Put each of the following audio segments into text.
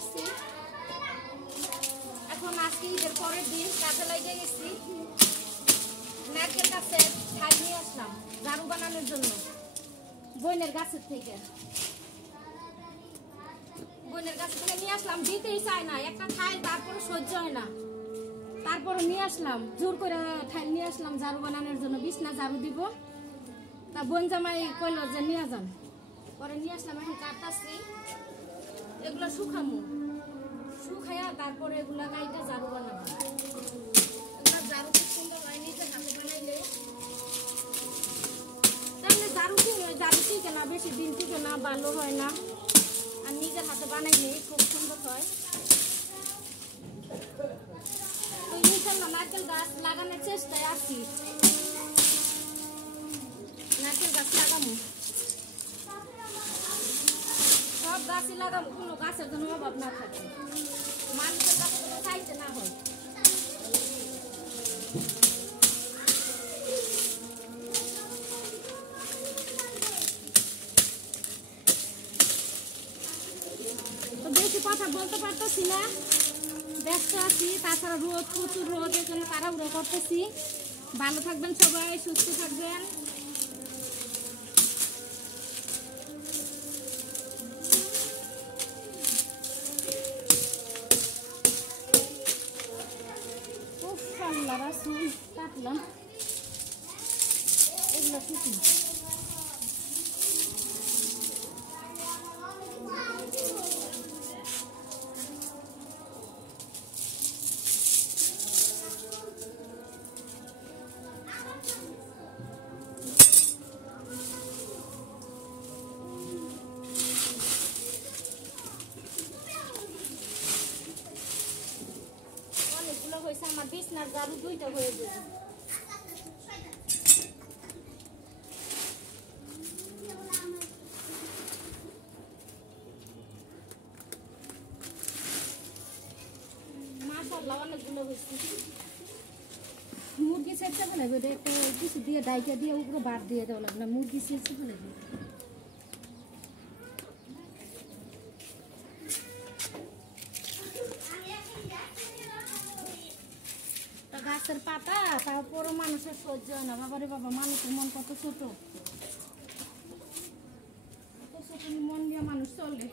আসছি এখন আজকে ঈদের পরের দিন কাজে লাগিয়ে গেছি নারকেল গাছের ছাই নিয়ে আসলাম ঝাড়ু বানানোর জন্য বোনের গাছের থেকে নিয়ে আসলাম দিতেই চাই না একটা খাই তারপরে সহ্য হয় না তারপরে নিয়ে আসলাম জোর করে নিয়ে আসলাম ঝাড়ু বানানোর জন্য বিছনা ঝাড়ু দিব তা বোন জামাই কইলো যে নিয়ে যান পরে নিয়ে আসলাম এখন কাটতাছি এগুলো শুকাইয়া তারপরে এগুলা গাইটা ঝাড়ু বানাবো এগুলা ঝাড়ু খুব সুন্দর হয় নিজে হাতে বানাইলে তাহলে ঝাড়ু ঠিক না বেশি দিন ঠিক না ভালো হয় না আর নিজের হাতে বানাইলে খুব সুন্দর হয় তো ইনশাল্লাহ নারকেল গাছ লাগানোর চেষ্টায় আছি নারকেল গাছ লাগাবো সব গাছই লাগাবো কোনো গাছের জন্য অভাব না থাকে মানুষের কাছে কোনো চাইতে না হয় তো বেশি কথা বলতে পারতেছি না ব্যস্ত আছি তাছাড়া রোদ প্রচুর রোদ এই জন্য তাড়াহুড়ো করতেছি ভালো থাকবেন সবাই সুস্থ থাকবেন কাটলাম এগুলো ঠিক অনেকগুলো হয়েছে আমার বিছনার ঝাড়ু দুইটা হয়ে যাবে অনেকগুলো হয়েছে মুরগি সেটটা ফেলে একটু কিছু দিয়ে ডাইকা দিয়ে উপরে বাদ দিয়ে দেওয়া লাগবে না মুরগি সেটটা ফেলে গাছের পাতা তারপরও মানুষের সহ্য হয় না বাবারে বাবা মানুষের মন কত ছোট মন দিয়ে মানুষ চলে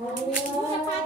পুরো